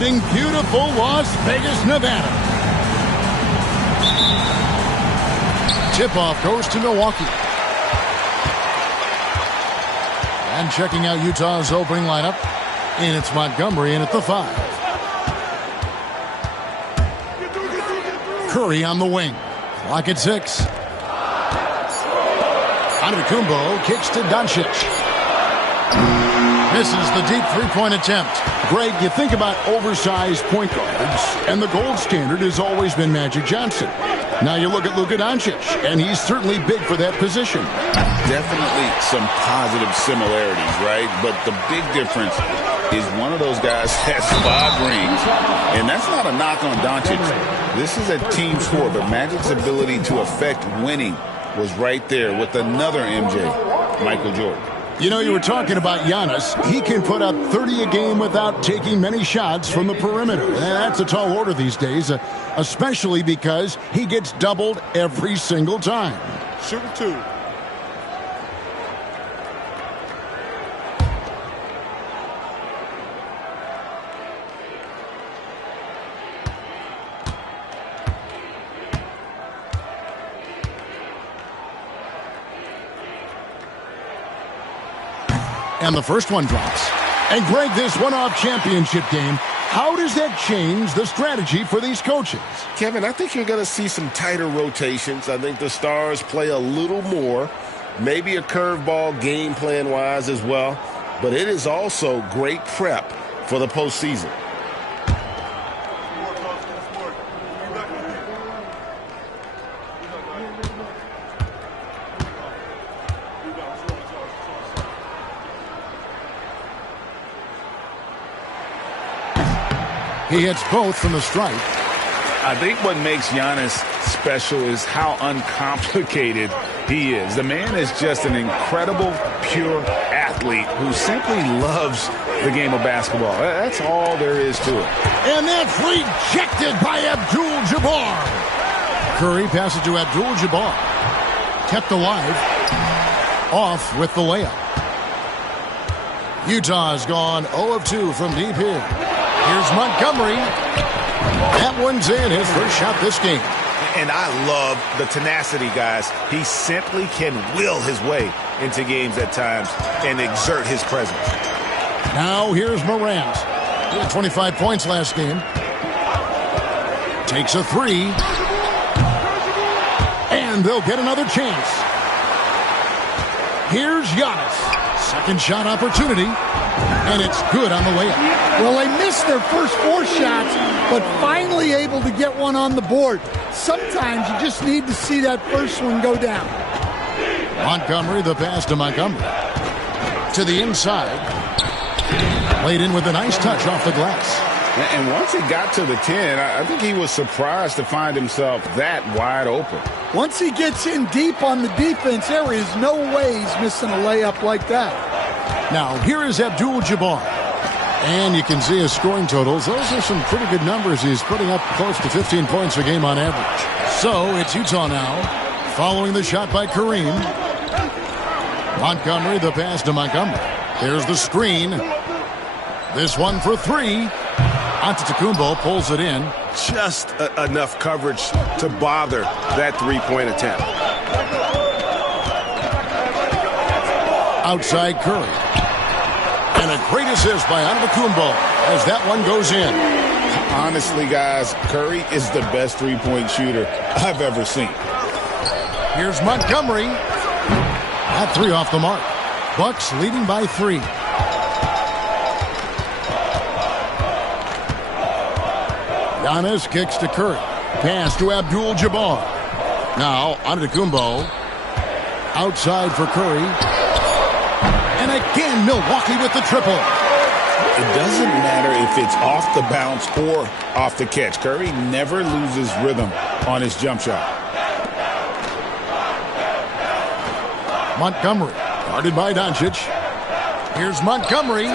surrounding beautiful Las Vegas, Nevada. Tip-off goes to Milwaukee. And checking out Utah's opening lineup, and it's Montgomery in at the 5. Curry on the wing. Clock at 6. Antetokounmpo kicks to Doncic. Misses the deep three-point attempt. Greg, you think about oversized point guards, and the gold standard has always been Magic Johnson. Now you look at Luka Doncic, and he's certainly big for that position. Definitely some positive similarities, right? But the big difference is one of those guys has 5 rings, and that's not a knock on Doncic. This is a team sport, but Magic's ability to affect winning was right there with another MJ, Michael Jordan. You know, you were talking about Giannis. He can put up 30 a game without taking many shots from the perimeter. And that's a tall order these days, especially because he gets doubled every single time. Shooting 2. And the first one drops. And Greg, this one-off championship game, how does that change the strategy for these coaches? Kevin, I think you're going to see some tighter rotations. I think the stars play a little more, maybe a curveball game plan-wise as well. But it is also great prep for the postseason. He hits both from the stripe. I think what makes Giannis special is how uncomplicated he is. The man is just an incredible, pure athlete who simply loves the game of basketball. That's all there is to it. And that's rejected by Abdul-Jabbar. Curry passes to Abdul-Jabbar. Kept alive. Off with the layup. Utah's gone 0 of 2 from deep here. Here's Montgomery. That one's in, his first shot this game. And I love the tenacity, guys. He simply can will his way into games at times and exert his presence. Now here's Morant. He had 25 points last game. Takes a 3. And they'll get another chance. Here's Giannis. Second shot opportunity. And it's good on the layup. Well, they missed their first 4 shots, but finally able to get one on the board. Sometimes you just need to see that first one go down. Montgomery, the pass to Montgomery. To the inside. Played in with a nice touch off the glass. And once he got to the 10, I think he was surprised to find himself that wide open. Once he gets in deep on the defense, there is no way he's missing a layup like that. Now, here is Abdul-Jabbar. And you can see his scoring totals. Those are some pretty good numbers. He's putting up close to 15 points a game on average. So, it's Utah now, following the shot by Kareem. Montgomery, the pass to Montgomery. There's the screen. This one for 3. Antetokounmpo pulls it in. Just enough coverage to bother that three-point attempt. Outside Curry. And a great assist by Antetokounmpo as that one goes in. Honestly, guys, Curry is the best three-point shooter I've ever seen. Here's Montgomery. That 3 off the mark. Bucks leading by 3. Giannis kicks to Curry. Pass to Abdul-Jabbar. Now, Antetokounmpo. Outside for Curry. And again, Milwaukee with the triple. It doesn't matter if it's off the bounce or off the catch. Curry never loses rhythm on his jump shot. Montgomery, guarded by Doncic. Here's Montgomery.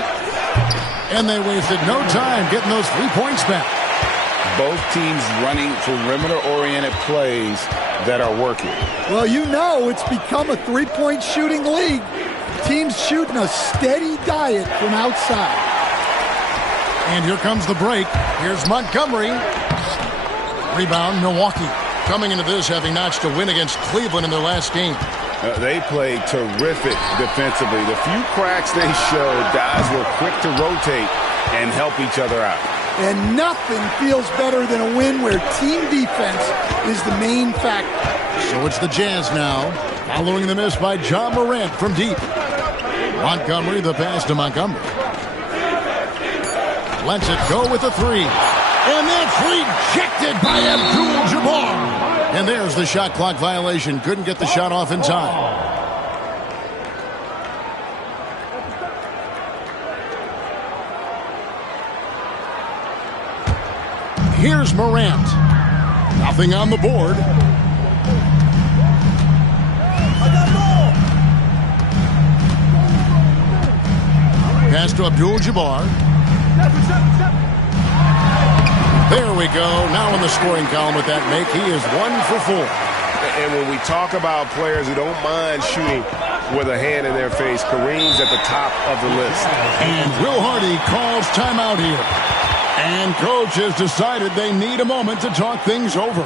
And they wasted no time getting those 3 points back. Both teams running perimeter-oriented plays that are working. Well, you know it's become a three-point shooting league. Teams shooting a steady diet from outside. And here comes the break. Here's Montgomery. Rebound, Milwaukee. Coming into this having notched a win against Cleveland in their last game. They played terrific defensively. The few cracks they showed, guys were quick to rotate and help each other out. And nothing feels better than a win where team defense is the main factor. So it's the Jazz now, following the miss by Ja Morant from deep. Montgomery, the pass to Montgomery. Lets it go with the three. And that's rejected by Abdul-Jabbar. And there's the shot clock violation. Couldn't get the shot off in time. Here's Morant. Nothing on the board. Pass to Abdul-Jabbar. There we go. Now in the scoring column with that make, he is 1 for 4. And when we talk about players who don't mind shooting with a hand in their face, Kareem's at the top of the list. And Will Hardy calls timeout here. And coach has decided they need a moment to talk things over.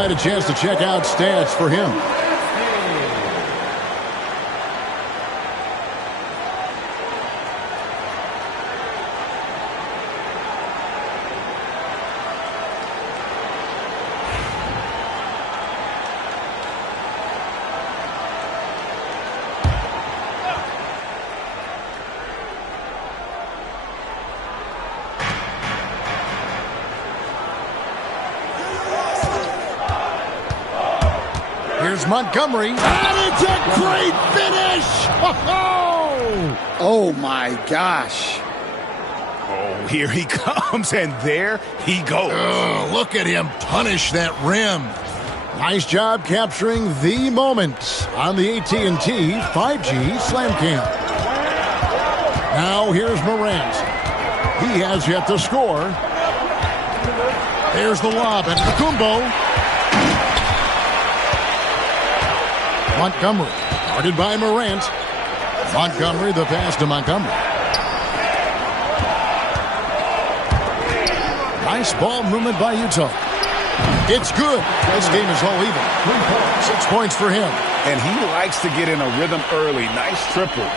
A chance to check out stats for him. Montgomery, and it's a great finish! Oh my gosh. Oh, here he comes, and there he goes. Look at him punish that rim. Nice job capturing the moment on the AT&T 5G Slam Cam. Now here's Morant. He has yet to score. There's the lob at Kumbo. Montgomery, guarded by Morant. Montgomery, the pass to Montgomery. Nice ball movement by Utah. It's good. This game is all even. 6 points for him. And he likes to get in a rhythm early. Nice triple.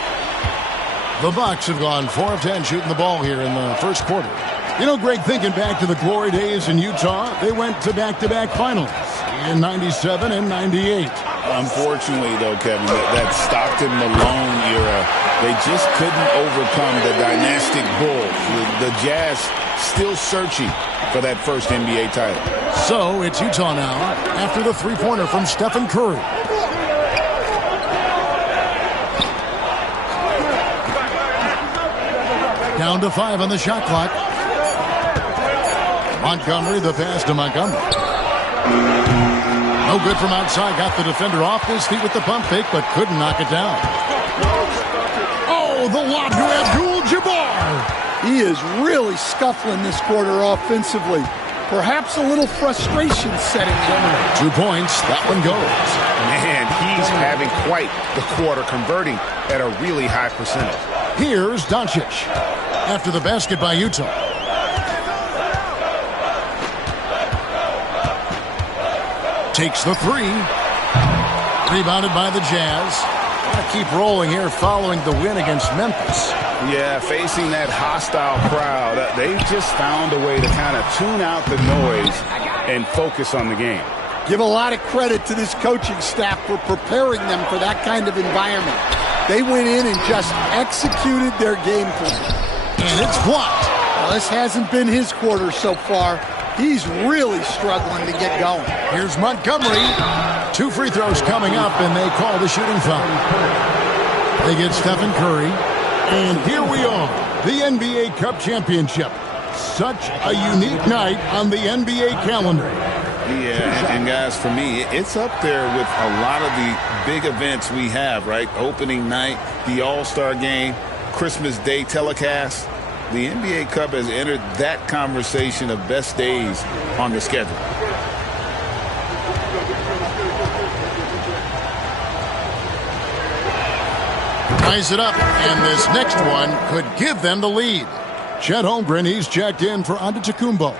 The Bucks have gone 4 of 10 shooting the ball here in the first quarter. You know, Greg, thinking back to the glory days in Utah, they went to back-to-back finals in 97 and 98. Unfortunately, though, Kevin, that Stockton-Malone era, they just couldn't overcome the dynastic Bulls. The Jazz still searching for that first NBA title. So it's Utah now after the three-pointer from Stephen Curry. Down to 5 on the shot clock. Montgomery, the pass to Montgomery. No good from outside. Got the defender off his feet with the pump fake, but couldn't knock it down. Oh, the lob to Abdul-Jabbar. He is really scuffling this quarter offensively. Perhaps a little frustration setting in. 2 points. That one goes. Man, he's having quite the quarter, converting at a really high percentage. Here's Doncic. After the basket by Utah. Takes the three. Rebounded by the Jazz. Gotta keep rolling here following the win against Memphis. Yeah, facing that hostile crowd, they just found a way to kind of tune out the noise and focus on the game. Give a lot of credit to this coaching staff for preparing them for that kind of environment. They went in and just executed their game plan. And it's blocked. Well, this hasn't been his quarter so far. He's really struggling to get going. Here's Montgomery. 2 free throws coming up, and they call the shooting foul. They get Stephen Curry. And here we are, the NBA Cup Championship. Such a unique night on the NBA calendar. Yeah, and guys, for me, it's up there with a lot of the big events we have, right? Opening night, the All-Star Game, Christmas Day telecast. The NBA Cup has entered that conversation of best days on the schedule. Ties it up, and this next one could give them the lead. Chet Holmgren, he's checked in for Antetokounmpo.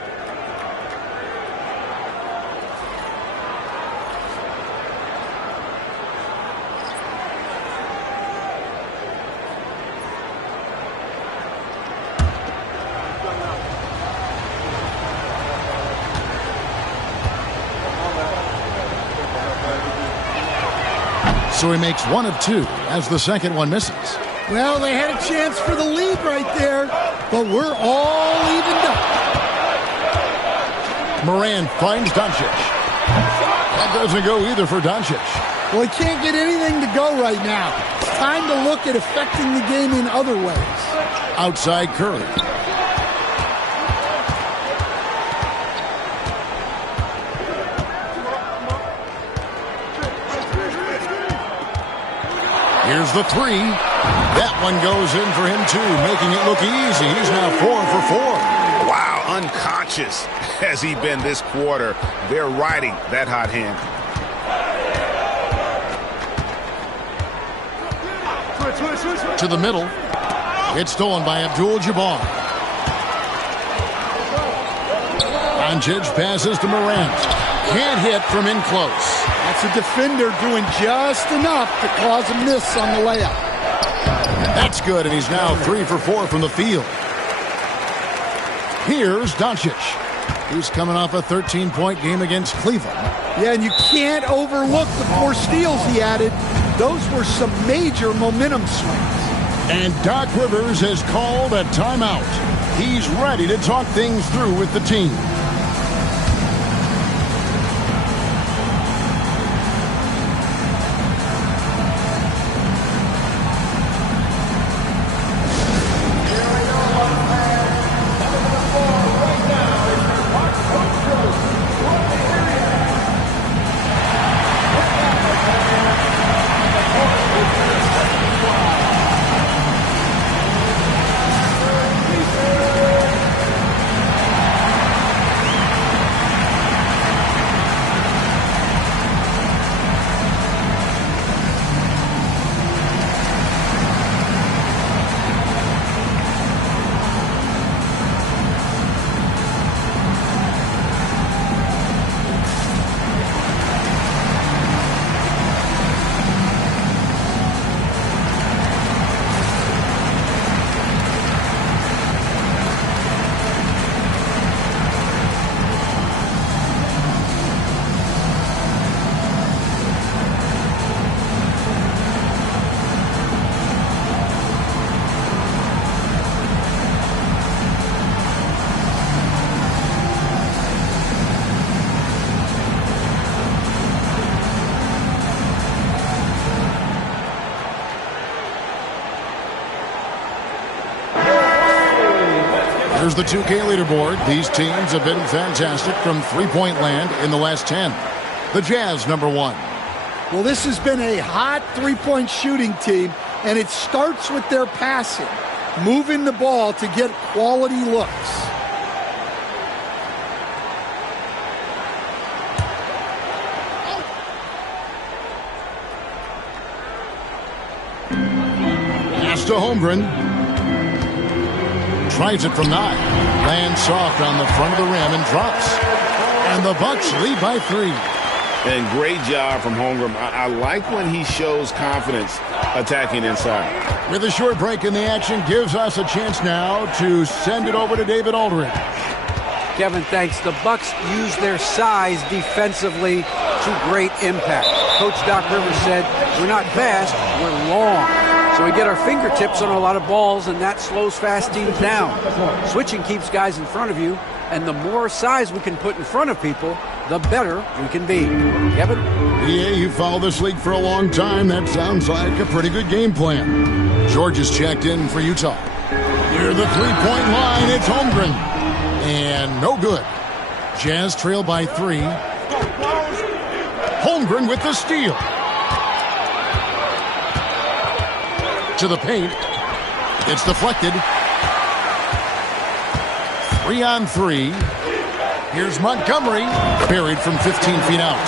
So he makes 1 of 2 as the second one misses. Well, they had a chance for the lead right there, but we're all evened up. Moran finds Doncic. That doesn't go either for Doncic. Well, he can't get anything to go right now. It's time to look at affecting the game in other ways. Outside Curry. Here's the three. That one goes in for him, too, making it look easy. He's now 4 for 4. Wow, unconscious has he been this quarter. They're riding that hot hand. To the middle. It's stolen by Abdul-Jabbar. Doncic passes to Morant. Can't hit from in close. That's a defender doing just enough to cause a miss on the layup. That's good, and he's now 3 for 4 from the field. Here's Doncic, who's coming off a 13-point game against Cleveland. Yeah, and you can't overlook the 4 steals he added. Those were some major momentum swings. And Doc Rivers has called a timeout. He's ready to talk things through with the team. Here's the 2K leaderboard. These teams have been fantastic from three-point land in the last 10. The Jazz, number 1. Well, this has been a hot three-point shooting team, and it starts with their passing, moving the ball to get quality looks. Goes to Holmgren. Tries it from 9. Lands soft on the front of the rim and drops. And the Bucks lead by 3. And great job from Holmgren. I like when he shows confidence attacking inside. With a short break in the action, gives us a chance now to send it over to David Aldridge. Kevin, thanks. The Bucks use their size defensively to great impact. Coach Doc Rivers said, we're not fast, we're long. So we get our fingertips on a lot of balls, and that slows fast teams down. Switching keeps guys in front of you, and the more size we can put in front of people, the better we can be. Kevin? Yeah, you followed this league for a long time. That sounds like a pretty good game plan. George is checked in for Utah. Near the three-point line, it's Holmgren. And no good. Jazz trail by 3. Holmgren with the steal. To the paint. It's deflected. 3 on 3. Here's Montgomery. Buried from 15 feet out.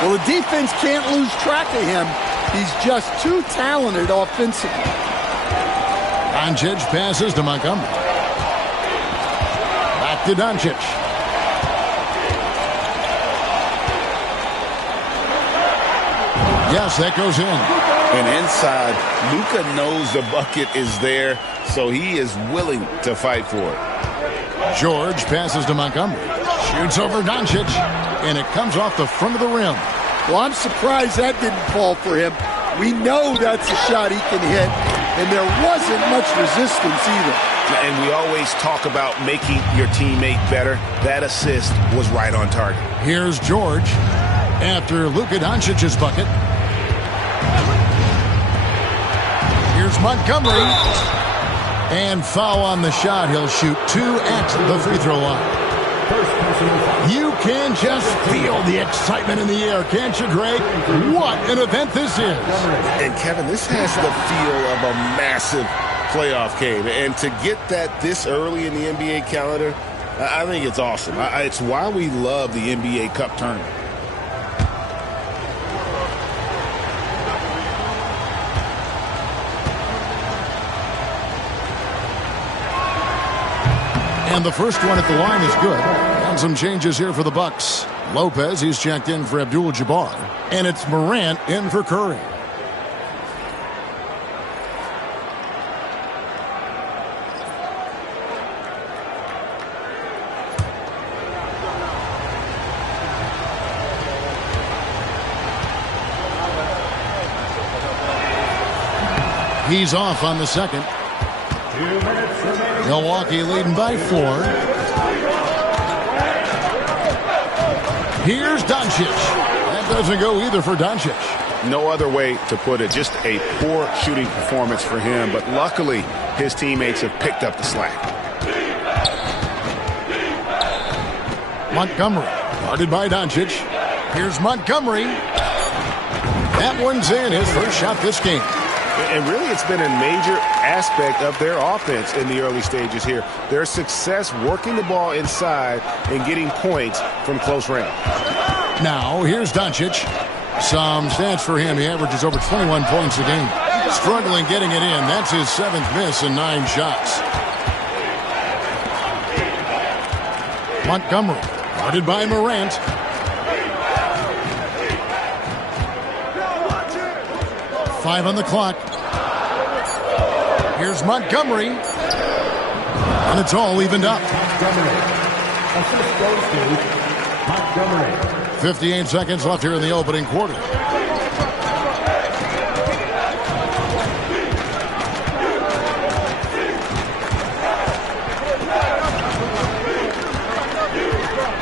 Well, the defense can't lose track of him. He's just too talented offensively. Doncic passes to Montgomery. Back to Doncic. Yes, that goes in. And inside, Luka knows the bucket is there, so he is willing to fight for it. George passes to Montgomery. Shoots over Doncic, and it comes off the front of the rim. Well, I'm surprised that didn't fall for him. We know that's a shot he can hit, and there wasn't much resistance either. And we always talk about making your teammate better. That assist was right on target. Here's George after Luka Doncic's bucket. Here's Montgomery. And foul on the shot. He'll shoot 2 at the free throw line. You can just feel the excitement in the air, can't you, Greg? What an event this is. And, Kevin, this has the feel of a massive playoff game. And to get that this early in the NBA calendar, I think it's awesome. It's why we love the NBA Cup tournament. And the first one at the line is good. And some changes here for the Bucks. Lopez, he's checked in for Abdul-Jabbar. And it's Morant in for Curry. He's off on the second. Milwaukee leading by 4. Here's Doncic. That doesn't go either for Doncic. No other way to put it. Just a poor shooting performance for him. But luckily, his teammates have picked up the slack. Montgomery, guarded by Doncic. Here's Montgomery. That one's in, his first shot this game. And really, it's been a major aspect of their offense in the early stages here. Their success working the ball inside and getting points from close range. Now, here's Doncic. Some stats for him. He averages over 21 points a game. Struggling getting it in. That's his 7th miss in 9 shots. Montgomery, guarded by Morant. Five on the clock. Here's Montgomery. And it's all evened up. 58 seconds left here in the opening quarter.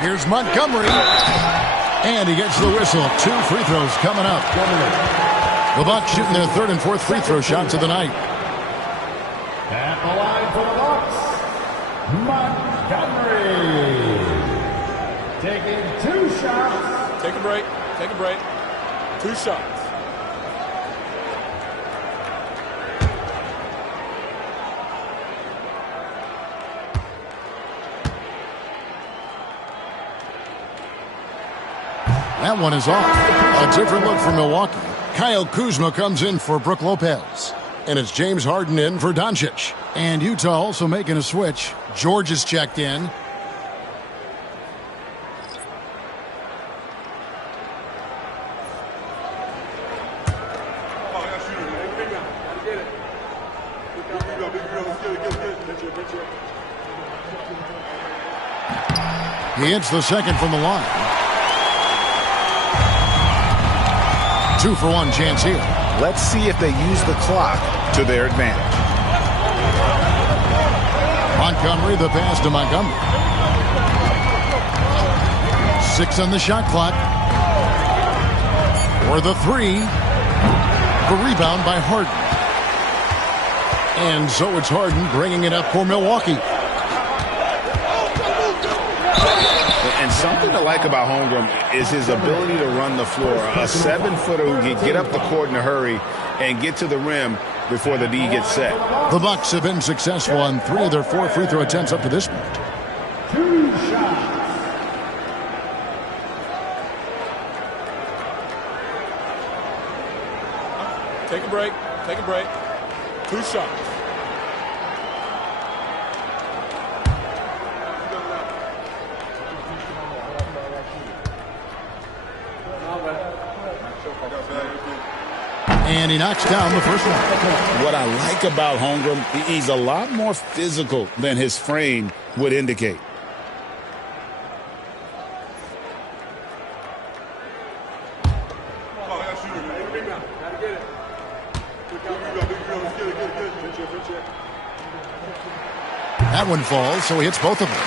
Here's Montgomery. And he gets the whistle. 2 free throws coming up. The Bucks shooting their 3rd and 4th free throw shots of the night. At the line for the Bucks, Montgomery. Taking 2 shots. Take a break. Take a break. 2 shots. That one is off. A different look for Milwaukee. Kyle Kuzma comes in for Brook Lopez. And it's James Harden in for Doncic. And Utah also making a switch. George is checked in. He hits the second from the line. 2-for-1 chance here. Let's see if they use the clock to their advantage. Montgomery, the pass to Montgomery. 6 on the shot clock. For the 3. The rebound by Harden. And so it's Harden bringing it up for Milwaukee. And something to like about Holmgren is his ability to run the floor. A 7-footer who can get up the court in a hurry and get to the rim before the D gets set. The Bucks have been successful on 3 of their 4 free throw attempts up to this point. 2 shots. Take a break. Take a break. 2 shots. And he knocks down the first one. What I like about Holmgren, he's a lot more physical than his frame would indicate. That one falls, so he hits both of them.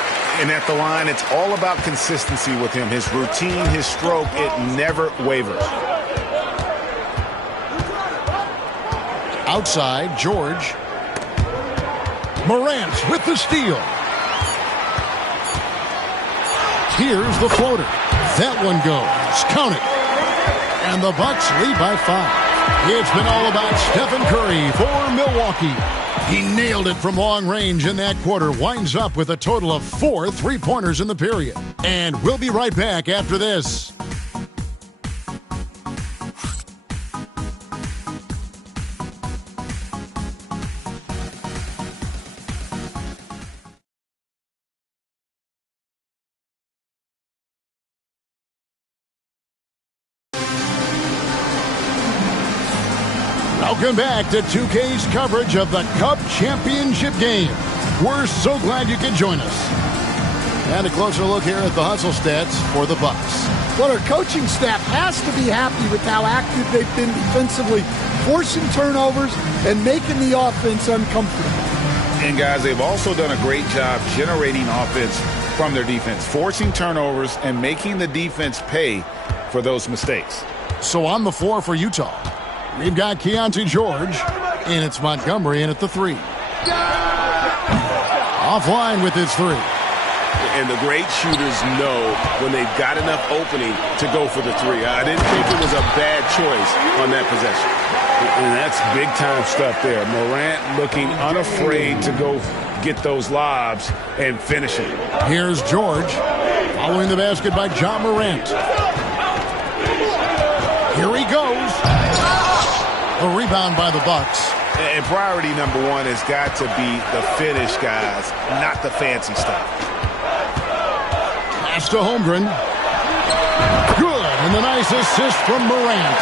And at the line, it's all about consistency with him. His routine, his stroke, it never wavers. Outside, George. Morant with the steal. Here's the floater. That one goes. Count it. And the Bucks lead by 5. It's been all about Stephen Curry for Milwaukee. He nailed it from long range in that quarter. Winds up with a total of 4 3-pointers in the period. And we'll be right back after this. Welcome back to 2K's coverage of the Cup Championship game. We're so glad you could join us. And a closer look here at the hustle stats for the Bucks. Well, our coaching staff has to be happy with how active they've been defensively, forcing turnovers and making the offense uncomfortable. And guys, they've also done a great job generating offense from their defense, forcing turnovers and making the defense pay for those mistakes. So on the floor for Utah, we've got Keontae George, and it's Montgomery in at the 3. Offline with his 3. And the great shooters know when they've got enough opening to go for the 3. I didn't think it was a bad choice on that possession. And that's big-time stuff there. Morant looking unafraid to go get those lobs and finish it. Here's George, following the basket by John Morant. Here he goes. A rebound by the Bucks. And priority number 1 has got to be the finish, guys, not the fancy stuff. Pass to Holmgren. Good, and the nice assist from Morant.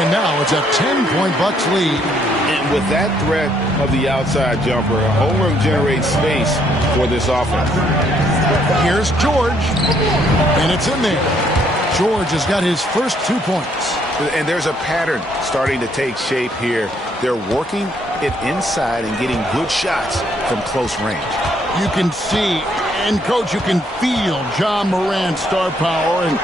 And now it's a 10-point Bucks lead. And with that threat of the outside jumper, Holmgren generates space for this offense. Here's George, and it's in there. George has got his first 2 points. And there's a pattern starting to take shape here. They're working it inside and getting good shots from close range. You can see, and Coach, you can feel John Morant's star power, and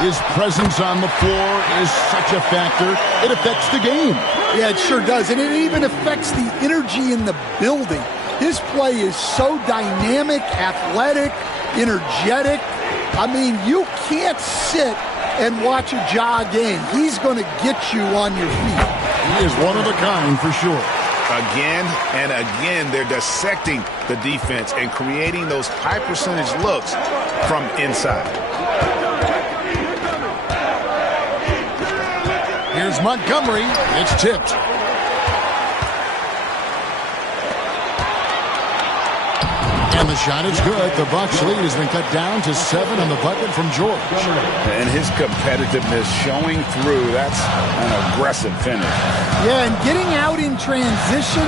his presence on the floor is such a factor. It affects the game. Yeah, it sure does. And it even affects the energy in the building. His play is so dynamic, athletic, energetic. I mean, you can't sit and watch a Ja game. He's going to get you on your feet. He is one of a kind for sure. Again and again, they're dissecting the defense and creating those high percentage looks from inside. Here's Montgomery. It's tipped. And the shot is good. The Bucks lead has been cut down to 7 on the bucket from George. And his competitiveness showing through. That's an aggressive finish. Yeah, and getting out in transition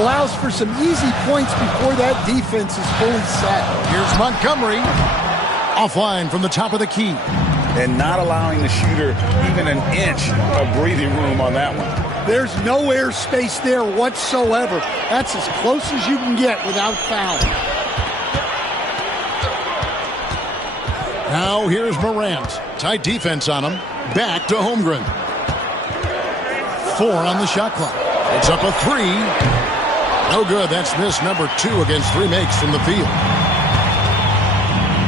allows for some easy points before that defense is fully set. Here's Montgomery. Offline from the top of the key. And not allowing the shooter even an inch of breathing room on that one. There's no airspace there whatsoever. That's as close as you can get without fouling. Now here's Morant. Tight defense on him. Back to Holmgren. 4 on the shot clock. It's up a 3. No good. That's miss number 2 against 3 makes from the field.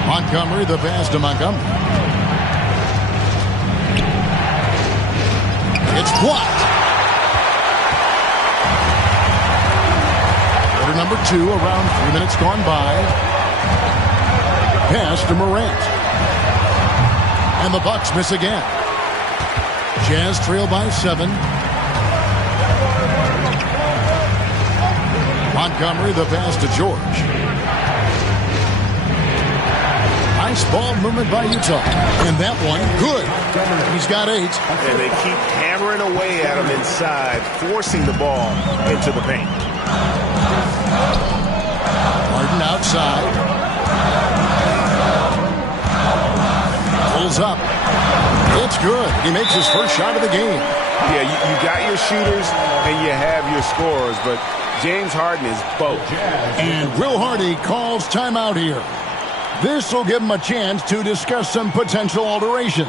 Montgomery, the pass to Montgomery. It's blocked. Quarter number 2, around 3 minutes gone by. Pass to Morant. And the Bucks miss again. Jazz trail by 7. Montgomery, the pass to George. Nice ball movement by Utah. And that one, good. He's got 8. And they keep hammering away at him inside, forcing the ball into the paint. Harden outside. Pulls up. It's good. He makes his first shot of the game. Yeah, you got your shooters and you have your scorers, but James Harden is both. And Will Hardy calls timeout here. This will give him a chance to discuss some potential alterations.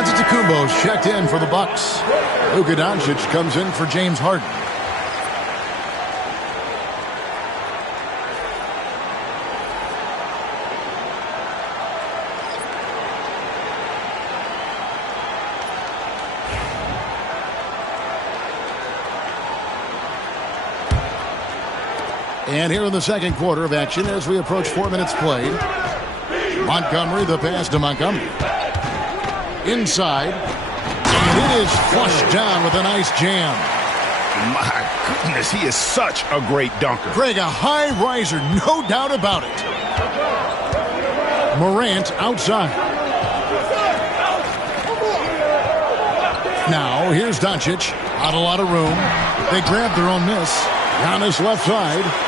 Antetokounmpo's checked in for the Bucks. Luka Doncic comes in for James Harden. And here in the second quarter of action as we approach 4 minutes played. Montgomery, the pass to Montgomery. Inside. And it is flushed down with a nice jam. My goodness, he is such a great dunker. Greg, a high riser, no doubt about it. Morant outside. Now, here's Doncic. Not a lot of room. They grab their own miss. Giannis left side.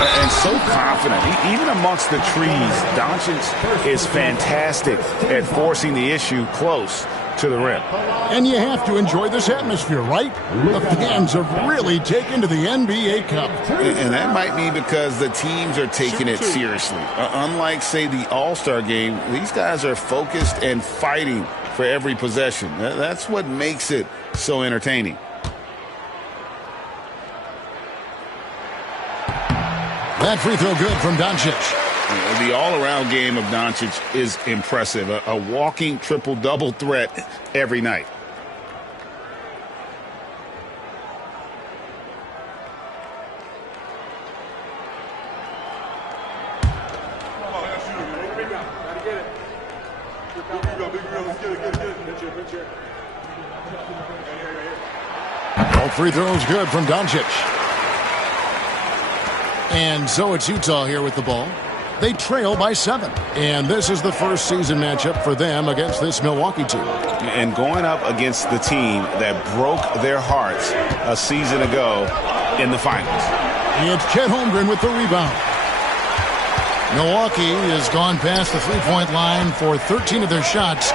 And so confident. Even amongst the trees, Doncic is fantastic at forcing the issue close to the rim. And you have to enjoy this atmosphere, right? The fans have really taken to the NBA Cup. And that might be because the teams are taking it seriously. Unlike, say, the All-Star game, these guys are focused and fighting for every possession. That's what makes it so entertaining. That free throw good from Doncic. The all-around game of Doncic is impressive. A walking triple-double threat every night. Both free throws good from Doncic. And so it's Utah here with the ball. They trail by 7. And this is the first season matchup for them against this Milwaukee team. And going up against the team that broke their hearts a season ago in the finals. It's Chet Holmgren with the rebound. Milwaukee has gone past the three-point line for 13 of their shots.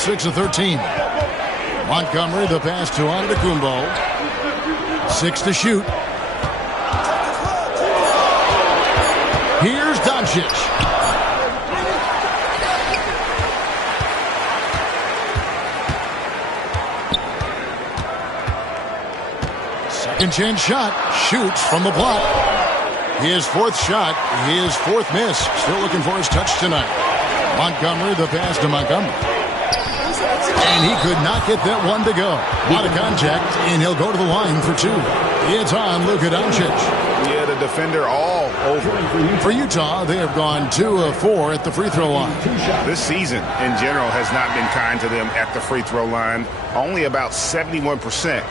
6 of 13. Montgomery, the pass to Antetokounmpo. 6 to shoot. Here's Doncic. Second chance shot. Shoots from the block. His 4th shot. His 4th miss. Still looking for his touch tonight. Montgomery, the pass to Montgomery. And he could not get that one to go. Out of contact, and he'll go to the line for 2. It's on Luka Doncic. Yeah, the defender all over. For Utah, they have gone 2 of 4 at the free throw line. This season, in general, has not been kind to them at the free throw line. Only about 71%.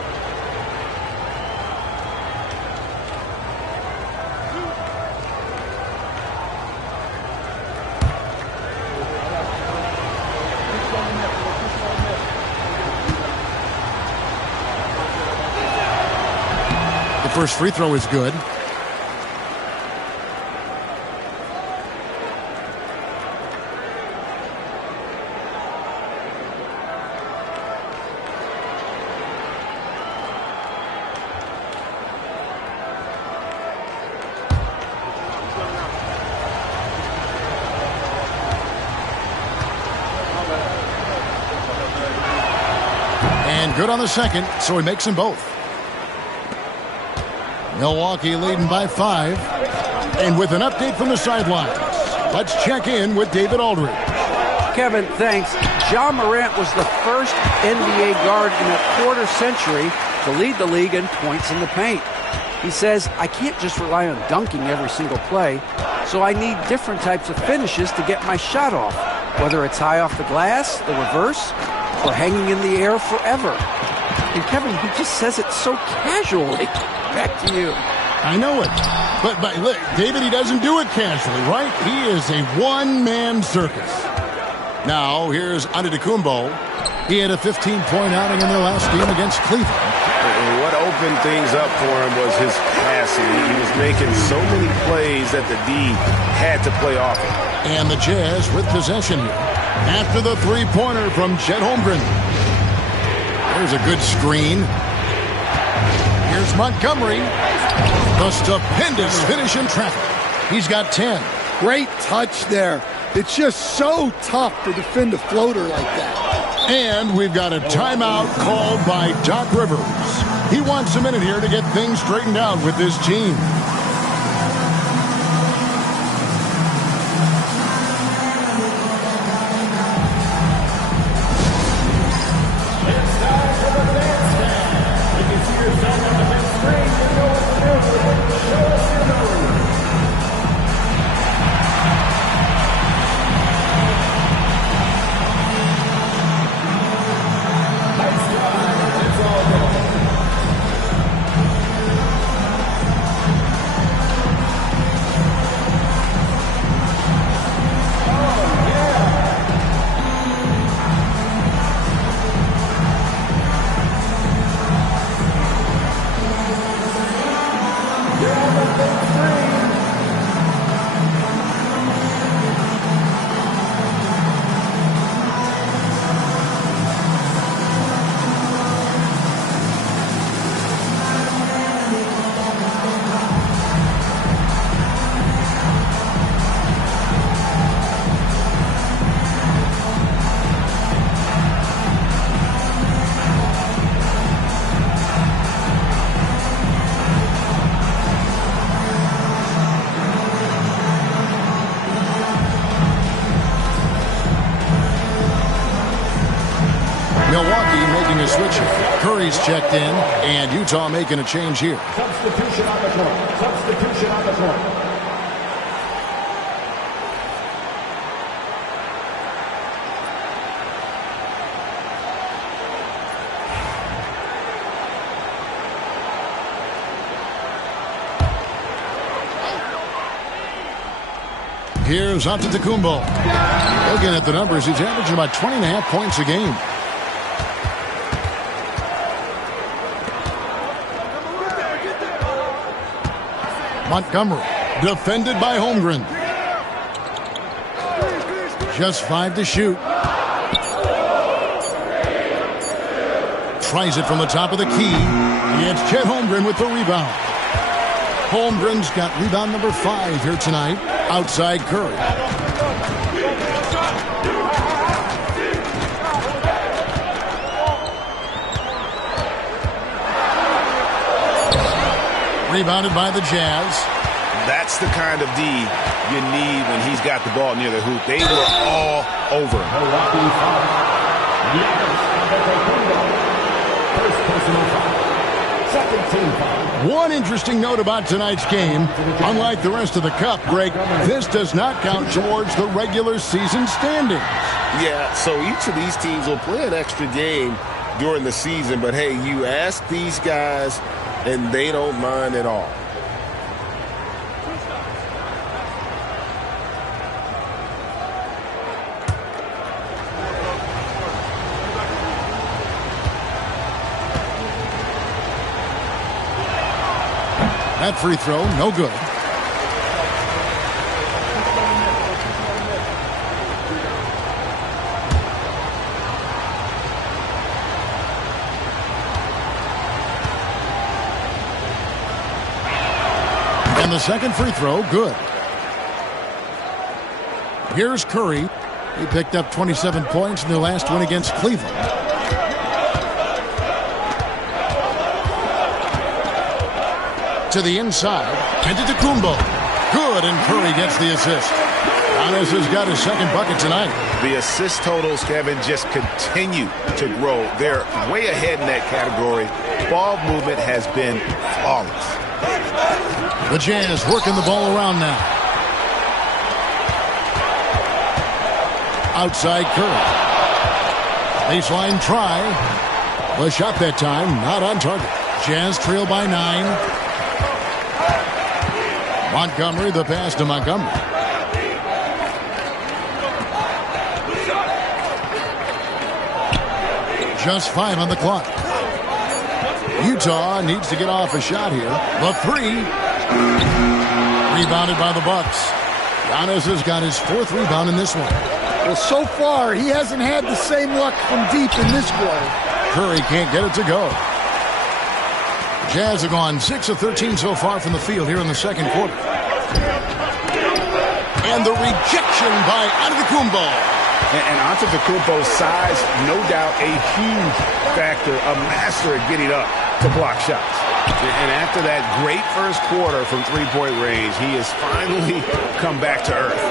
First free throw is good. And good on the second, so he makes them both. Milwaukee leading by 5. And with an update from the sidelines, let's check in with David Aldridge. Kevin, thanks. Ja Morant was the first NBA guard in a quarter century to lead the league in points in the paint. He says, I can't just rely on dunking every single play, so I need different types of finishes to get my shot off, whether it's high off the glass, the reverse, or hanging in the air forever. And Kevin, he just says it so casually. Back to you. I know it. But look, David, he doesn't do it casually, right? He is a one-man circus. Now, here's Antetokounmpo. He had a 15-point outing in their last game against Cleveland. And what opened things up for him was his passing. He was making so many plays that the D had to play off him. And the Jazz with possession here. After the three-pointer from Chet Holmgren. There's a good screen. Here's Montgomery. The stupendous finish in traffic. He's got 10. Great touch there. It's just so tough to defend a floater like that. And we've got a timeout called by Doc Rivers. He wants a minute here to get things straightened out with this team. Milwaukee making a switch here. Curry's checked in, and Utah making a change here. Substitution on the court. Substitution on the court. Here's Antetokounmpo. Looking at the numbers, he's averaging about 20.5 points a game. Montgomery, defended by Holmgren. Just 5 to shoot. Tries it from the top of the key. It's Chet Holmgren with the rebound. Holmgren's got rebound number 5 here tonight, outside Curry. Rebounded by the Jazz. That's the kind of D you need when he's got the ball near the hoop. They were all over him. First personal foul. Second team foul. One interesting note about tonight's game, unlike the rest of the cup, Greg, this does not count towards the regular season standings. Yeah, so each of these teams will play an extra game during the season, but hey, you ask these guys and they don't mind at all. That free throw, no good. And the second free throw, good. Here's Curry. He picked up 27 points in their last win against Cleveland. To the inside, Antetokounmpo. Good, and Curry gets the assist. Giannis has got his second bucket tonight. The assist totals, Kevin, just continue to grow. They're way ahead in that category. Ball movement has been flawless. The Jazz working the ball around now. Outside Curry. Baseline try. The shot that time, not on target. Jazz trail by 9. Montgomery, the pass to Montgomery. Just 5 on the clock. Utah needs to get off a shot here. The 3. Rebounded by the Bucks. Giannis has got his 4th rebound in this one. Well, so far, he hasn't had the same luck from deep in this quarter. Curry can't get it to go. Jazz have gone 6 of 13 so far from the field here in the second quarter. And the rejection by Antetokounmpo. And Antetokounmpo's size, no doubt a huge factor, a master at getting up to block shots. And after that great first quarter from three-point range, he has finally come back to earth.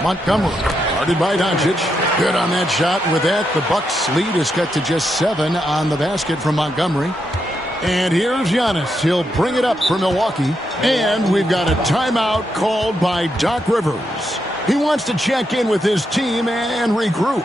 Montgomery, guarded by Doncic. Good on that shot. With that, the Bucks' lead is cut to just 7 on the basket from Montgomery. And here's Giannis. He'll bring it up for Milwaukee. And we've got a timeout called by Doc Rivers. He wants to check in with his team and regroup.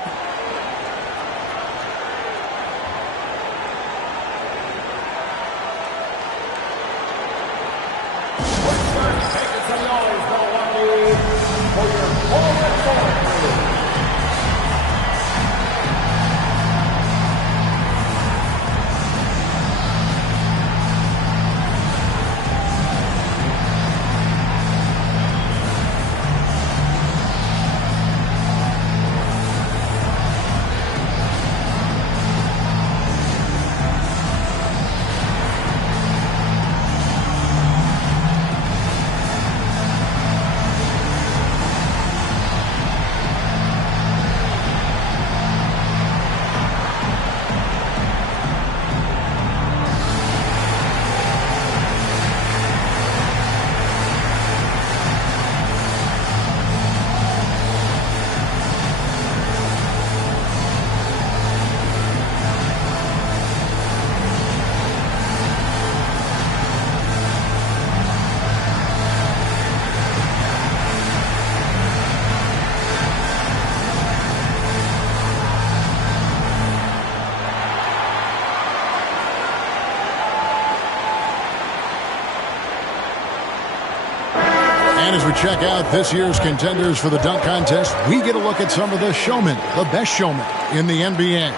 And as we check out this year's contenders for the dunk contest, we get a look at some of the showmen, the best showmen in the NBA.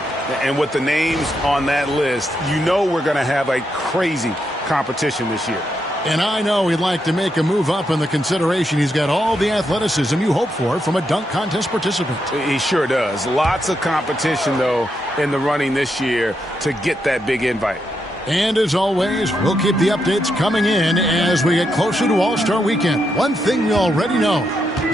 And with the names on that list, you know we're going to have a crazy competition this year. And I know he'd like to make a move up in the consideration. He's got all the athleticism you hope for from a dunk contest participant. He sure does. Lots of competition, though, in the running this year to get that big invite. And as always, we'll keep the updates coming in as we get closer to All-Star Weekend. One thing we already know,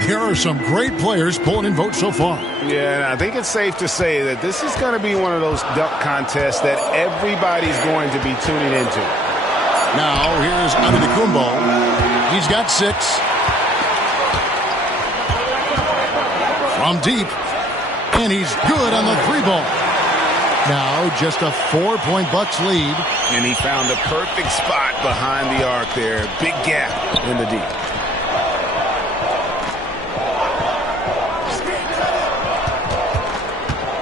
there are some great players pulling in votes so far. Yeah, and I think it's safe to say that this is going to be one of those dunk contests that everybody's going to be tuning into. Now, here's Antetokounmpo. He's got 6. From deep. And he's good on the 3-ball. Now, just a 4-point Bucks lead. And he found the perfect spot behind the arc there. Big gap in the deep.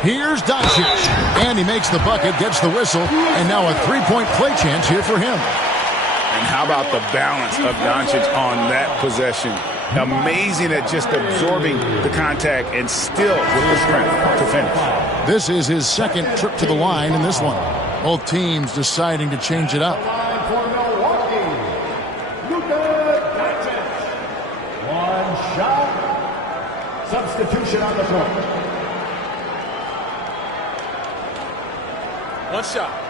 Here's Doncic. And he makes the bucket, gets the whistle, and now a 3-point play chance here for him. And how about the balance of Doncic on that possession? Amazing at just absorbing the contact and still with the strength to finish. This is his second trip to the line in this one. Both teams deciding to change it up. For Milwaukee, Luka Doncic. One shot. Substitution on the floor. One shot.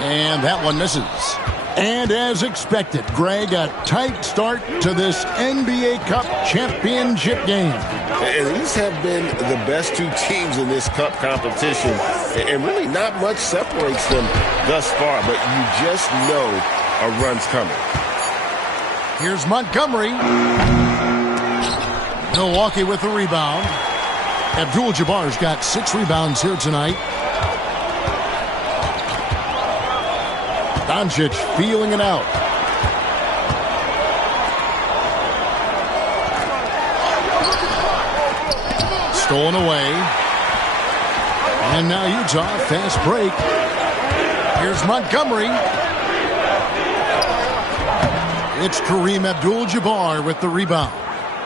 And that one misses. And as expected, Greg, a tight start to this NBA Cup championship game. And these have been the best two teams in this Cup competition. And really not much separates them thus far, but you just know a run's coming. Here's Montgomery. Milwaukee with the rebound. Abdul-Jabbar's got 6 rebounds here tonight. Doncic feeling it out. Stolen away. And now Utah, fast break. Here's Montgomery. It's Kareem Abdul-Jabbar with the rebound.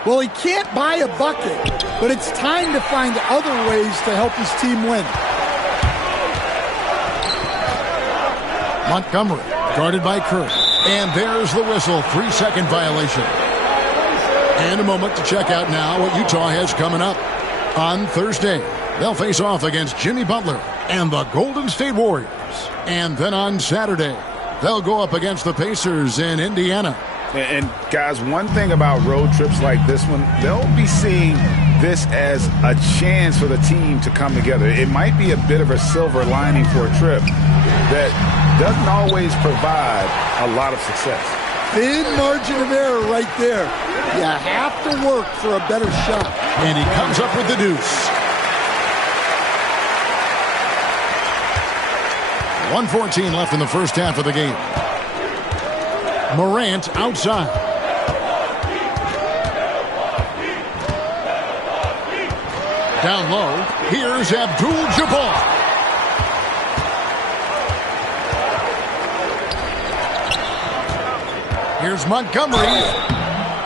Well, he can't buy a bucket, but it's time to find other ways to help his team win. Montgomery, guarded by Curry. And there's the whistle, 3-second violation. And a moment to check out now what Utah has coming up. On Thursday, they'll face off against Jimmy Butler and the Golden State Warriors. And then on Saturday, they'll go up against the Pacers in Indiana. And guys, one thing about road trips like this one, they'll be seeing this as a chance for the team to come together. It might be a bit of a silver lining for a trip that doesn't always provide a lot of success. Thin margin of error right there. You have to work for a better shot. And he comes up with the deuce. 1:14 left in the first half of the game. Morant outside. Down low, here's Abdul-Jabbar. Here's Montgomery.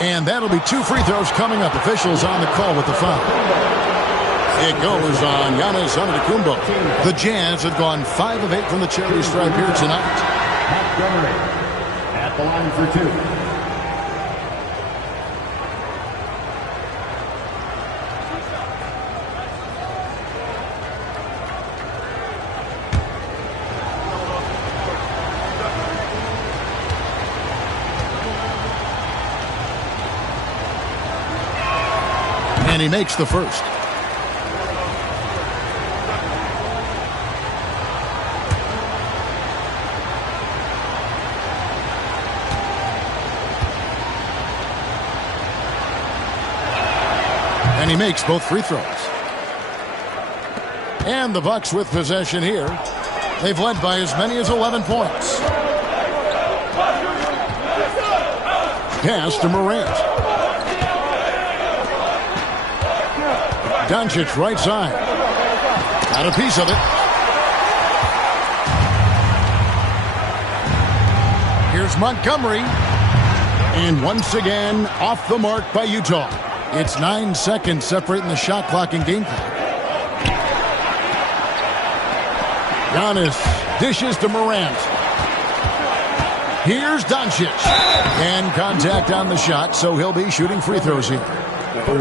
And that'll be 2 free throws coming up. Officials on the call with the foul. It goes on Giannis Antetokounmpo. The Jazz have gone 5 of 8 from the charity stripe here tonight. Montgomery at the line for 2. And he makes the first. And he makes both free throws. And the Bucks with possession here. They've led by as many as 11 points. Pass to Morant. Doncic right side. Got a piece of it. Here's Montgomery. And once again, off the mark by Utah. It's 9 seconds separating the shot clock and game clock. Giannis dishes to Morant. Here's Doncic. And contact on the shot, so he'll be shooting free throws here.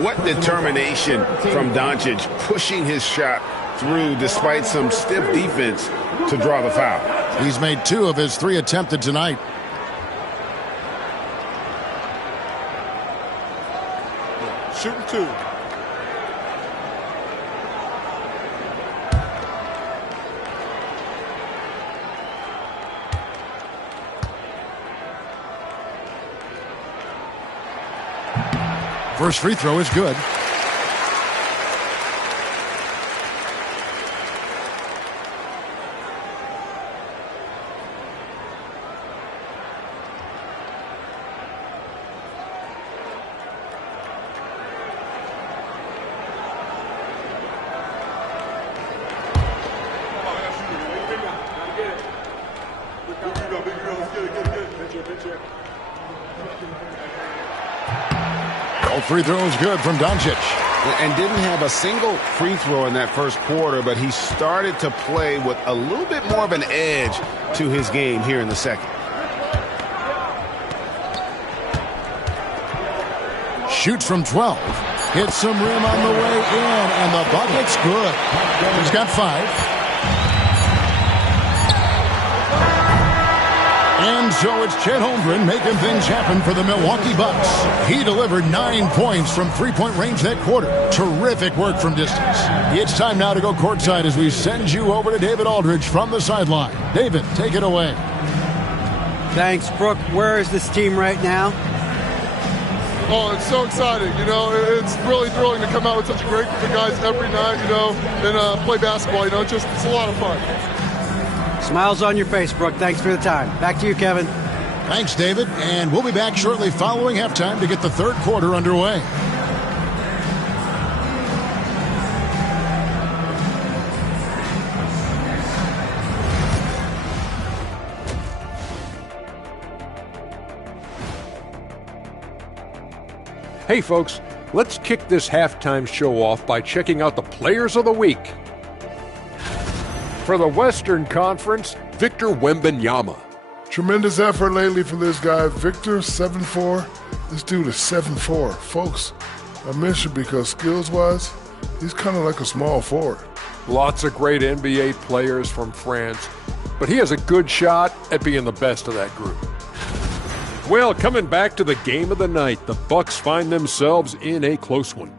What determination from Doncic, pushing his shot through despite some stiff defense to draw the foul. He's made 2 of his 3 attempted tonight. Shooting 2. First free throw is good. All free throws good from Doncic. And didn't have a single free throw in that first quarter, but he started to play with a little bit more of an edge to his game here in the second. Shoots from 12. Hits some rim on the way in, and the bucket's good. He's got 5. And so it's Chet Holmgren making things happen for the Milwaukee Bucks. He delivered 9 points from three-point range that quarter. Terrific work from distance. It's time now to go courtside as we send you over to David Aldridge from the sideline. David, take it away. Thanks, Brooke. Where is this team right now? Oh, it's so exciting. You know, it's really thrilling to come out with such a great group of guys every night, you know, and play basketball. You know, it's a lot of fun. Smiles on your face, Brooke. Thanks for the time. Back to you, Kevin. Thanks, David. And we'll be back shortly following halftime to get the third quarter underway. Hey, folks, let's kick this halftime show off by checking out the Players of the Week. For the Western Conference, Victor Wembanyama. Tremendous effort lately for this guy, Victor, 7'4". This dude is 7'4". Folks, I mentioned because skills-wise, he's kind of like a small forward. Lots of great NBA players from France, but he has a good shot at being the best of that group. Well, coming back to the game of the night, the Bucks find themselves in a close one.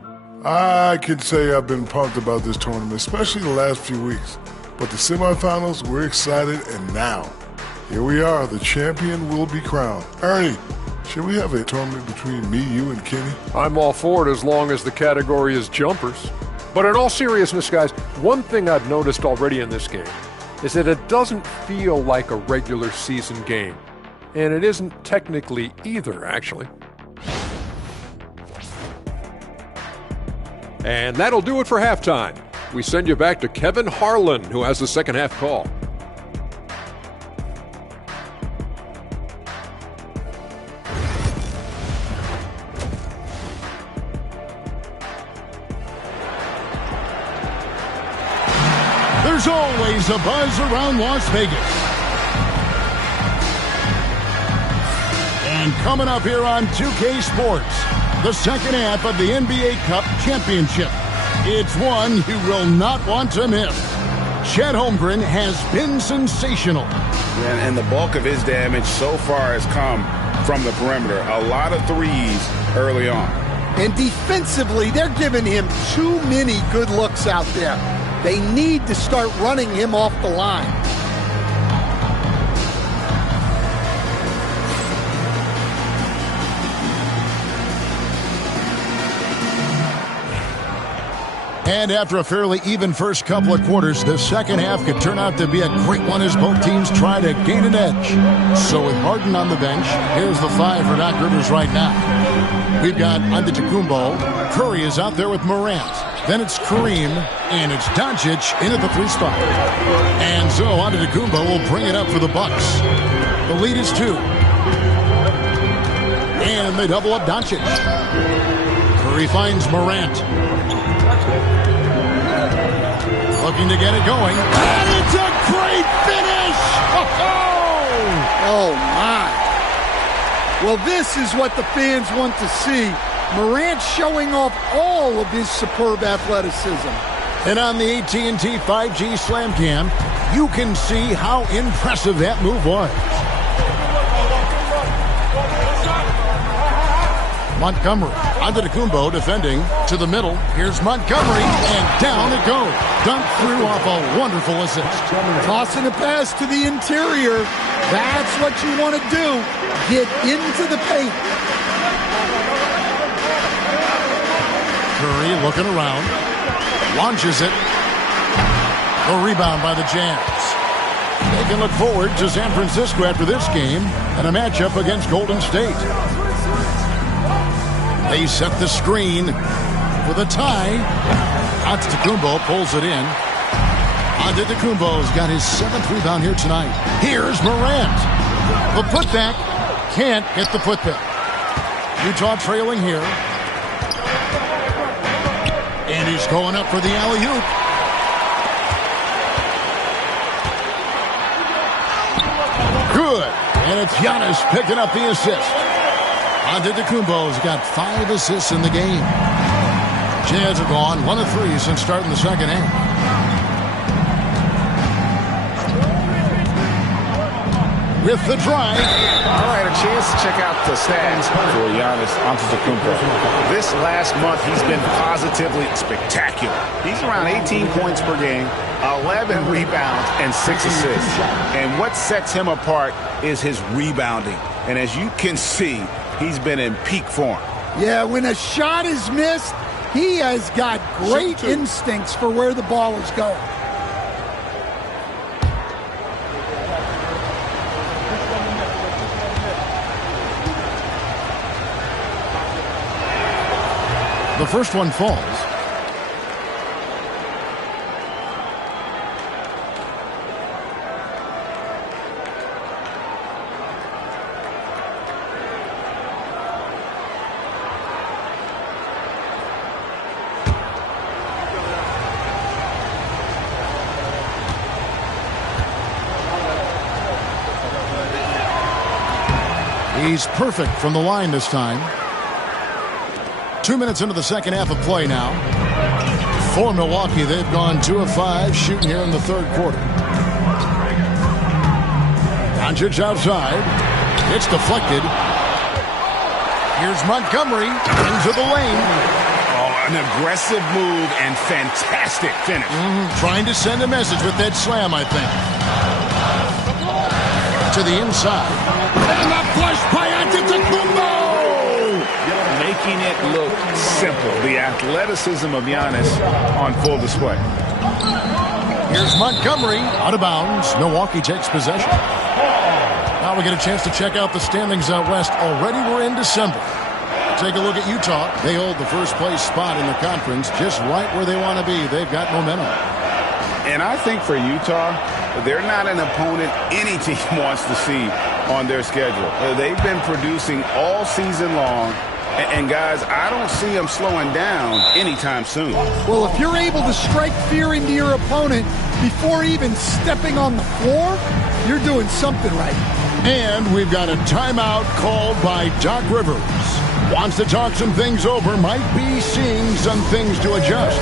I can say I've been pumped about this tournament, especially the last few weeks. But the semifinals, we're excited, and now, here we are, the champion will be crowned. Ernie, should we have a tournament between me, you, and Kenny? I'm all for it as long as the category is jumpers. But in all seriousness, guys, one thing I've noticed already in this game is that it doesn't feel like a regular season game. And it isn't technically either, actually. And that'll do it for halftime. We send you back to Kevin Harlan, who has the second half call. There's always a buzz around Las Vegas. And coming up here on 2K Sports, the second half of the NBA Cup Championship. It's one you will not want to miss. Chet Holmgren has been sensational. And the bulk of his damage so far has come from the perimeter. A lot of threes early on. And defensively, they're giving him too many good looks out there. They need to start running him off the line. And after a fairly even first couple of quarters, the second half could turn out to be a great one as both teams try to gain an edge. So with Harden on the bench, here's the 5 for Doc Rivers right now. We've got Antetokounmpo. Curry is out there with Morant. Then it's Kareem, and it's Doncic in at the 3 spot. And so Antetokounmpo will bring it up for the Bucks. The lead is 2. And they double up Doncic. Curry finds Morant. Looking to get it going. And it's a great finish! Oh, my. Well, this is what the fans want to see. Morant showing off all of his superb athleticism. And on the AT&T 5G Slam Cam, you can see how impressive that move was. Montgomery, Antetokounmpo defending to the middle. Here's Montgomery, and down it goes. Dunked through off a wonderful assist. Tossing a pass to the interior. That's what you want to do. Get into the paint. Curry looking around. Launches it. The rebound by the Jazz. They can look forward to San Francisco after this game and a matchup against Golden State. They set the screen for the tie. Antetokounmpo pulls it in. Antetokounmpo's got his 7th rebound here tonight. Here's Morant. The putback can't hit the putback. Utah trailing here. And he's going up for the alley-oop. Good. And it's Giannis picking up the assist. Antetokounmpo's got 5 assists in the game. Jazz have gone 1 of 3 since starting the second half. With the drive. All right, a chance to check out the stats for Giannis Antetokounmpo. This last month, he's been positively spectacular. He's around 18 points per game, 11 rebounds, and 6 assists. And what sets him apart is his rebounding. And as you can see, he's been in peak form. Yeah, when a shot is missed, he has got great instincts for where the ball is going. The first one falls. He's perfect from the line this time. 2 minutes into the second half of play now. For Milwaukee, they've gone 2 of 5 shooting here in the third quarter. Doncic outside. It's deflected. Here's Montgomery into the lane. Oh, an aggressive move and fantastic finish. Trying to send a message with that slam, I think. To the inside. And a push by Antetokounmpo! Making it look simple. The athleticism of Giannis on full display. Here's Montgomery out of bounds. Milwaukee takes possession. Now we get a chance to check out the standings out west. Already we're in December. Take a look at Utah. They hold the first place spot in the conference, just right where they want to be. They've got momentum. And I think for Utah, they're not an opponent any team wants to see on their schedule. They've been producing all season long. And guys, I don't see them slowing down anytime soon. Well, if you're able to strike fear into your opponent before even stepping on the floor, you're doing something right. And we've got a timeout called by Doc Rivers. Wants to talk some things over, might be seeing some things to adjust.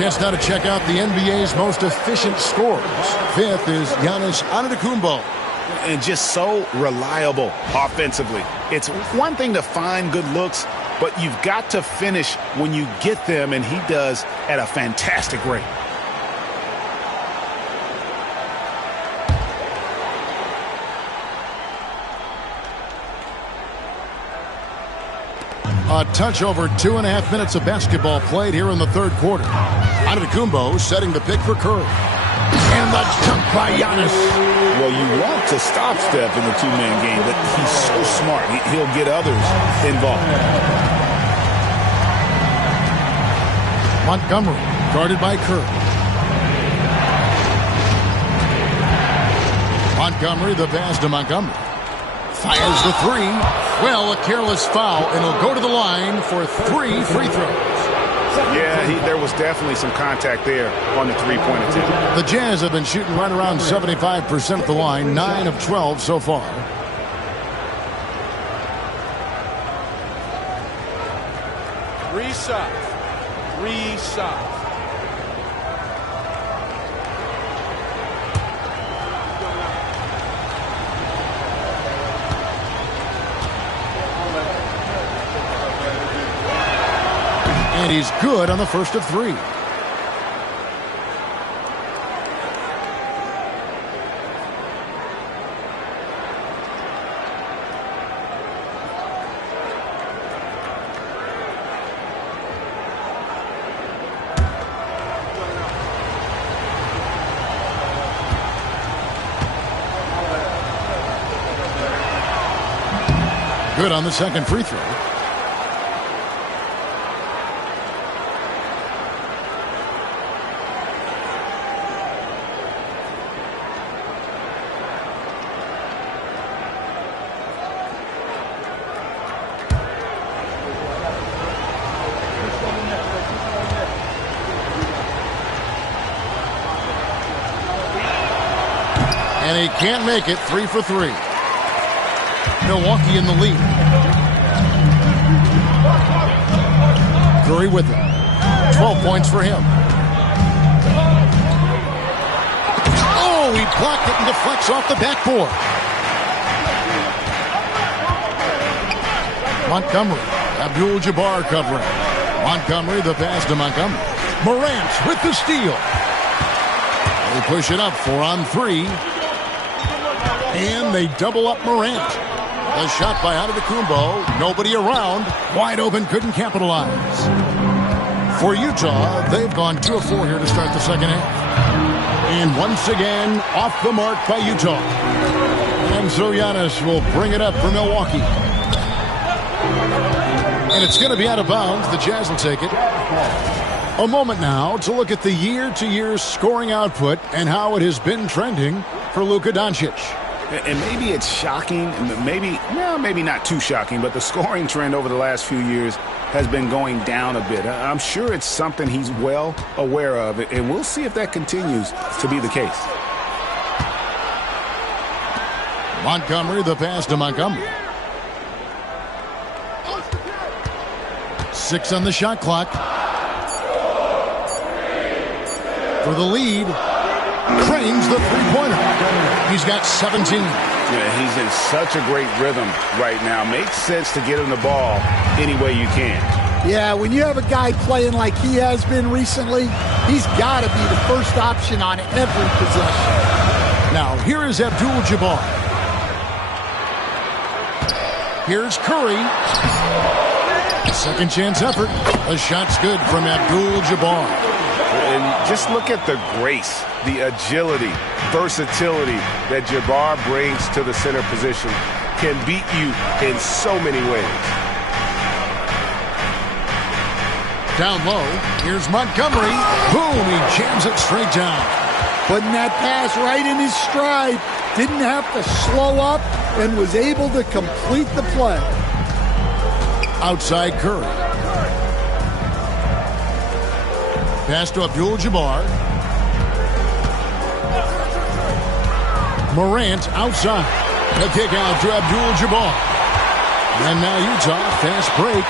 Chance now to check out the NBA's most efficient scorers. Fifth is Giannis Antetokounmpo. And just so reliable offensively. It's one thing to find good looks, but you've got to finish when you get them, and he does at a fantastic rate. A touch over 2.5 minutes of basketball played here in the third quarter. Antetokounmpo setting the pick for Curry. And the jump by Giannis. Well, you want to stop Steph in the two-man game, but he's so smart. He'll get others involved. Montgomery guarded by Curry. Montgomery, the pass to Montgomery. Fires the three. Well, a careless foul, and he'll go to the line for 3 free throws. Yeah, there was definitely some contact there on the three-point attempt. The Jazz have been shooting right around 75% at the line, 9 of 12 so far. Reset. And he's good on the first of 3. Good on the second free throw. And he can't make it. 3 for 3. Milwaukee in the lead. Curry with him. 12 points for him. Oh, he blocked it and deflects off the backboard. Montgomery. Abdul-Jabbar covering. Montgomery, the pass to Montgomery. Morant with the steal. They push it up 4 on 3. And they double up Morant. The shot by Antetokounmpo. Nobody around. Wide open, couldn't capitalize. For Utah, they've gone 2 of 4 here to start the second half. And once again, off the mark by Utah. And so Giannis will bring it up for Milwaukee. And it's going to be out of bounds. The Jazz will take it. A moment now to look at the year-to-year scoring output and how it has been trending for Luka Doncic. And maybe it's shocking, maybe not too shocking, but the scoring trend over the last few years has been going down a bit. I'm sure it's something he's well aware of, and we'll see if that continues to be the case. Montgomery, the pass to Montgomery. 6 on the shot clock. For the lead, Crane's the three-pointer. He's got 17. Yeah, he's in such a great rhythm right now. Makes sense to get him the ball any way you can. Yeah, when you have a guy playing like he has been recently, he's got to be the first option on every possession. Now, here is Abdul-Jabbar. Here's Curry. Second chance effort. The shot's good from Abdul-Jabbar. And just look at the grace, the agility, versatility that Jabbar brings to the center position. Can beat you in so many ways. Down low, here's Montgomery. Boom, he jams it straight down. Putting that pass right in his stride. Didn't have to slow up and was able to complete the play. Outside Curry. Pass to Abdul-Jabbar. Morant outside. The kick out to Abdul-Jabbar. And now Utah, fast break.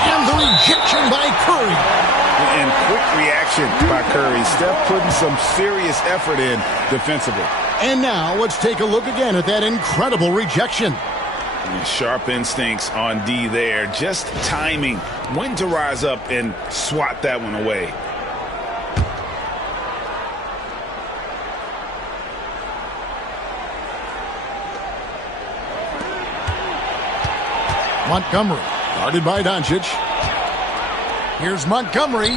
And the rejection by Curry. And quick reaction by Curry. Steph putting some serious effort in defensively. And now let's take a look again at that incredible rejection. And sharp instincts on D there. Just timing when to rise up and swat that one away. Montgomery, guarded by Doncic. Here's Montgomery.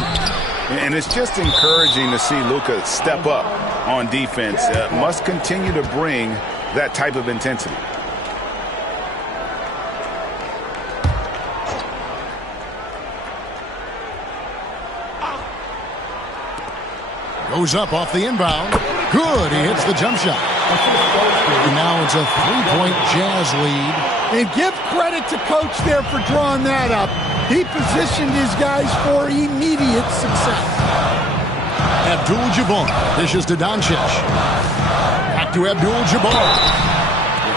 And it's just encouraging to see Luka step up on defense. Must continue to bring that type of intensity. Goes up off the inbound. Good, he hits the jump shot. And now it's a 3-point Jazz lead. And give credit to Coach there for drawing that up. He positioned his guys for immediate success. Abdul-Jabbar dishes to Doncic. Back to Abdul-Jabbar.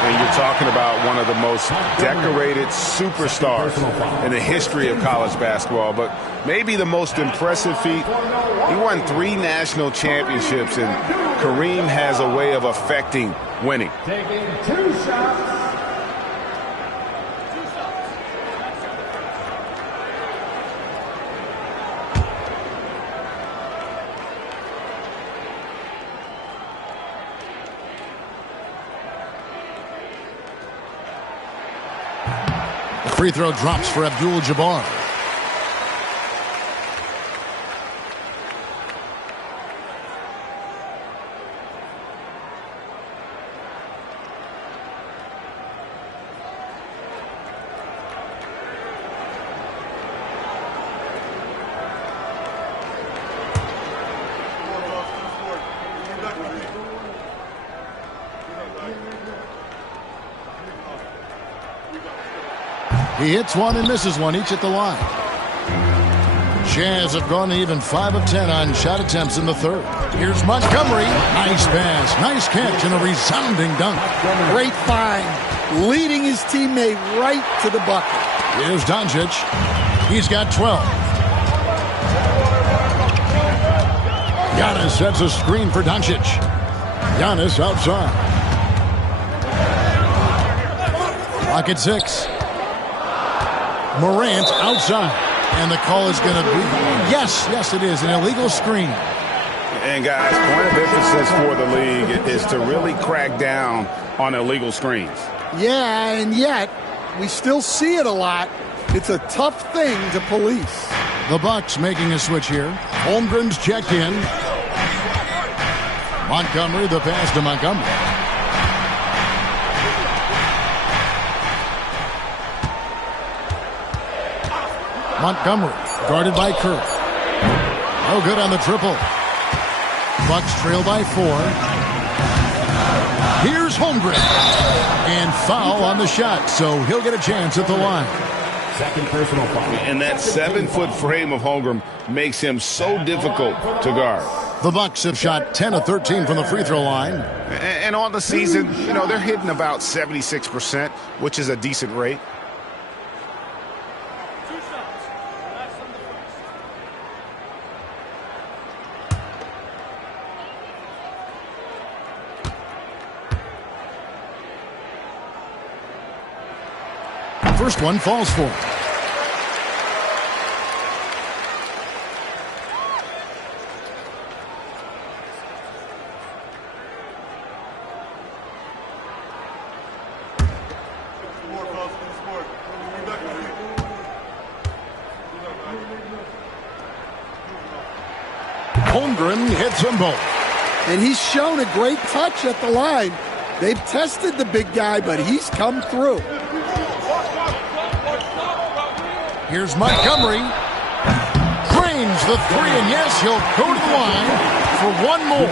And you're talking about one of the most decorated superstars in the history of college basketball. But maybe the most impressive feat, he won 3 national championships, and Kareem has a way of affecting winning. Taking 2 shots. Free throw drops for Abdul-Jabbar. He hits one and misses one, each at the line. Jazz have gone even 5 of 10 on shot attempts in the third. Here's Montgomery. Nice pass, nice catch, and a resounding dunk. Great find, leading his teammate right to the bucket. Here's Doncic. He's got 12. Giannis sets a screen for Doncic. Giannis outside. Clock at 6. Morant outside. And the call is going to be, yes, it is, an illegal screen. And guys, point of emphasis for the league is to really crack down on illegal screens. Yeah, and yet we still see it a lot. It's a tough thing to police. The Bucks making a switch here. Holmgren's checked in. Montgomery, the pass to Montgomery. Montgomery, guarded by Curry. No good on the triple. Bucks trail by 4. Here's Holmgren. And foul on the shot, so he'll get a chance at the line. Second personal foul. And that 7-foot frame of Holmgren makes him so difficult to guard. The Bucks have shot 10 of 13 from the free throw line. And on the season, they're hitting about 76%, which is a decent rate. First one falls for him. Holmgren hits them both. And he's shown a great touch at the line. They've tested the big guy, but he's come through. Here's Montgomery. Drains the 3, and yes, he'll go to the line for one more.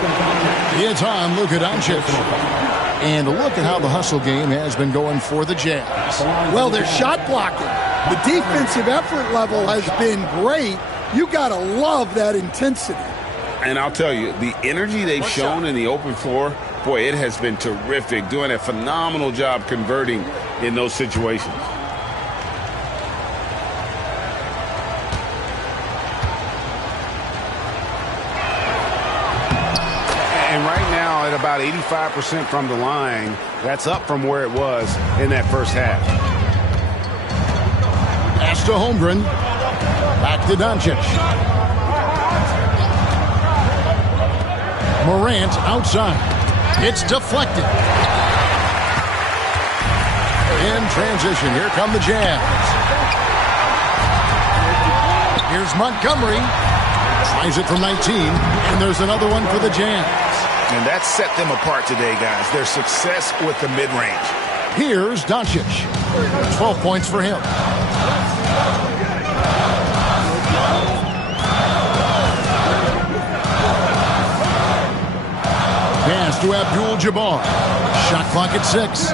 It's on Luka Doncic. And look at how the hustle game has been going for the Jazz. Well, they're shot blocking. The defensive effort level has been great. You got to love that intensity. And I'll tell you, the energy they've shown in the open floor, boy, it has been terrific. Doing a phenomenal job converting in those situations. Now at about 85% from the line. That's up from where it was in that first half. Pass to Holmgren. Back to Doncic. Morant outside. It's deflected. In transition, here come the Jazz. Here's Montgomery. Tries it from 19, and there's another one for the Jazz. And that set them apart today, guys. Their success with the mid-range. Here's Doncic. 12 points for him. Pass to Abdul-Jabbar. Shot clock at 6.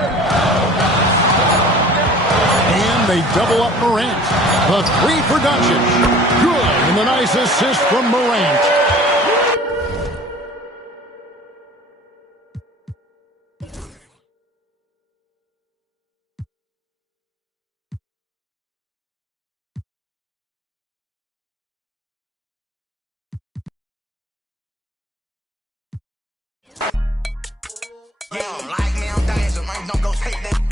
And they double up Morant. The 3 for Doncic. Good. And a nice assist from Morant. Yeah, like me, I'm dancing, man. Don't go take that.